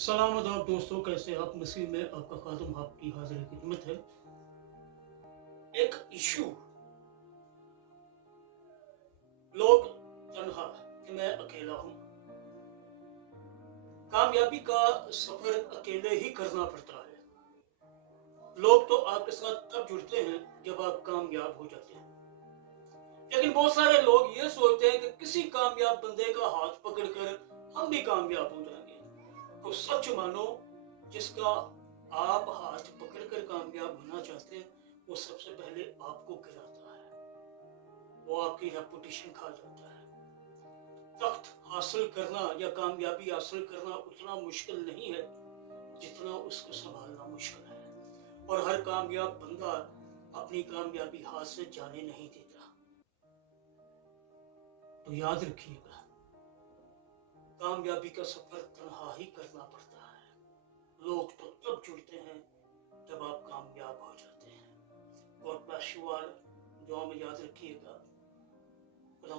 सलाम आदाब दोस्तों, कैसे आप? मसीह में आपका खादम आपकी हाजिर खिदमत है। एक इशू, लोग तन्हा कि मैं अकेला हूँ। कामयाबी का सफर अकेले ही करना पड़ता है। लोग तो आपके साथ तब जुड़ते हैं जब आप कामयाब हो जाते हैं, लेकिन बहुत सारे लोग ये सोचते हैं कि किसी कामयाब बंदे का हाथ पकड़कर हम भी कामयाब हो जाएंगे। तो सच मानो, जिसका आप हाथ पकड़कर कामयाब होना चाहते हैं, वो सबसे पहले आपको गिराता है। वो आपकी रेपुटेशन खा जाता है। तख्त हासिल करना या कामयाबी हासिल करना उतना मुश्किल नहीं है जितना उसको संभालना मुश्किल है। और हर कामयाब बंदा अपनी कामयाबी हाथ से जाने नहीं देता। तो याद रखिएगा, कामयाबी का सफर तन्हा ही करना पड़ता है। लोग तो तब जुड़ते हैं जब आप कामयाब हो जाते हैं। God bless you all. दुआ में याद रखिएगा। खुदा